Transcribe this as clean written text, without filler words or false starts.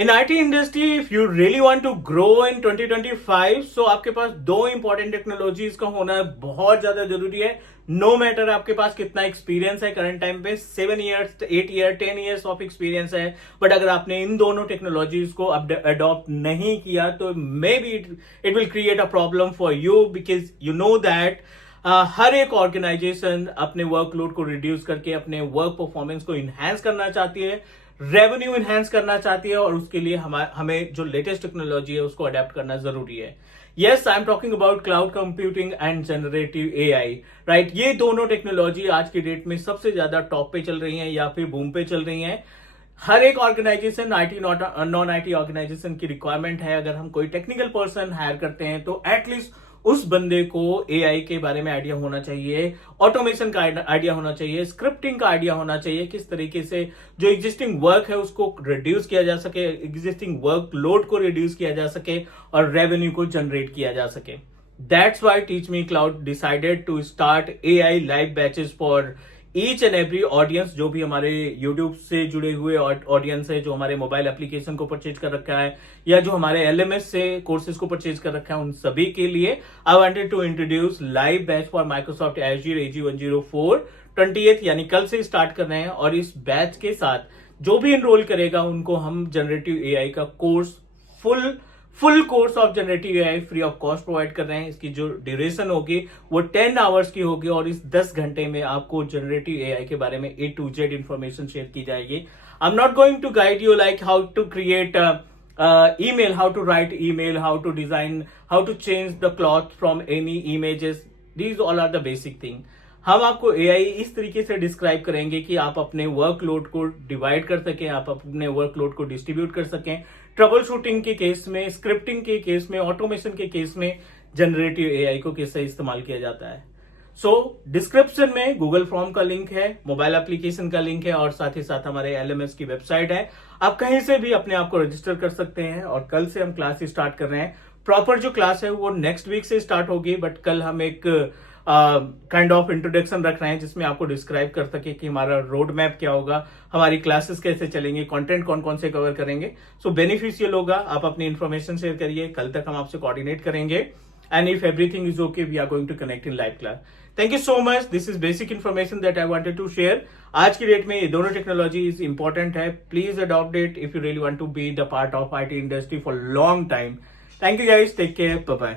In IT industry if you really want to grow in 2025 so आपके पास दो important technologies का होना बहुत ज्यादा जरूरी है। नो मैटर आपके पास कितना एक्सपीरियंस है, करंट टाइम पे 7 years 8 year 10 years of experience है, बट अगर आपने इन दोनों टेक्नोलॉजीज को अडॉप्ट नहीं किया तो may be it will create a problem for you, because you know that हर एक ऑर्गेनाइजेशन अपने वर्कलोड को रिड्यूस करके अपने वर्क परफॉर्मेंस को इनहेंस करना चाहती है, रेवेन्यू इनहेंस करना चाहती है, और उसके लिए हमें जो लेटेस्ट टेक्नोलॉजी है उसको अडेप्ट करना जरूरी है। Yes, I am talking about cloud computing and generative AI, right. ये दोनों टेक्नोलॉजी आज की डेट में सबसे ज्यादा टॉप पे चल रही हैं या फिर बूम पे चल रही हैं। हर एक organisation, IT non IT organisation की रिक्वायरमेंट है। अगर हम कोई टेक्निकल पर्सन हायर करते हैं तो एटलीस्ट उस बंदे को एआई के बारे में आइडिया होना चाहिए, ऑटोमेशन का आइडिया होना चाहिए, स्क्रिप्टिंग का आइडिया होना चाहिए, किस तरीके से जो एग्जिस्टिंग वर्क है उसको रिड्यूस किया जा सके, एग्जिस्टिंग वर्क लोड को रिड्यूस किया जा सके और रेवेन्यू को जनरेट किया जा सके। That's why Teach Me Cloud decided to start AI live batches for each and every audience, जो भी हमारे यूट्यूब से जुड़े हुए ऑडियंस है, जो हमारे मोबाइल एप्लीकेशन को परचेज कर रखा है या जो हमारे एलएमएस से कोर्सेज को परचेज कर रखा है, उन सभी के लिए I wanted to introduce live batch for Microsoft Azure AG 104 28 यानी कल से स्टार्ट कर रहे हैं। और इस बैच के साथ जो भी इनरोल करेगा उनको हम जनरेटिव एआई का course full course of generative AI free of cost provide कर रहे हैं। इसकी जो ड्यूरेशन होगी वो 10 आवर्स की होगी और इस 10 घंटे में आपको जनरेटिव एआई के बारे में A to Z information share की जाएगी। I am not going to guide you like how to create email, how to write email, how to design, how to change the cloth from any images. These all are the basic thing. हम आपको AI इस तरीके से describe करेंगे कि आप अपने workload को डिवाइड कर सकें, आप अपने वर्कलोड को डिस्ट्रीब्यूट कर सकें, ट्रबल शूटिंग के केस में, स्क्रिप्टिंग के केस में, ऑटोमेशन के केस में जनरेटिव एआई को कैसे इस्तेमाल किया जाता है। सो डिस्क्रिप्शन में गूगल फॉर्म का लिंक है, मोबाइल एप्लीकेशन का लिंक है और साथ ही साथ हमारे एलएमएस की वेबसाइट है। आप कहीं से भी अपने आप को रजिस्टर कर सकते हैं और कल से हम क्लास स्टार्ट कर रहे हैं। प्रॉपर जो क्लास है वो नेक्स्ट वीक से स्टार्ट होगी, बट कल हम एक काइंड ऑफ इंट्रोडक्शन रख रहे हैं जिसमें आपको डिस्क्राइब कर सके कि हमारा रोड मैप क्या होगा, हमारी क्लासेस कैसे चलेंगे, कंटेंट कौन कौन से कवर करेंगे। सो बेनिफिशियल होगा, आप अपनी इन्फॉर्मेशन शेयर करिए, कल तक हम आपसे कोऑर्डिनेट करेंगे। And if everything is okay, we are going to connect in live class. Thank you so much. This is basic information that I wanted to share. आज की डेट में ये दोनों टेक्नोलॉजी इंपॉर्टेंट है. Please adopt it if you really want to be the part of IT industry for long time. Thank you guys. Take care. Bye bye.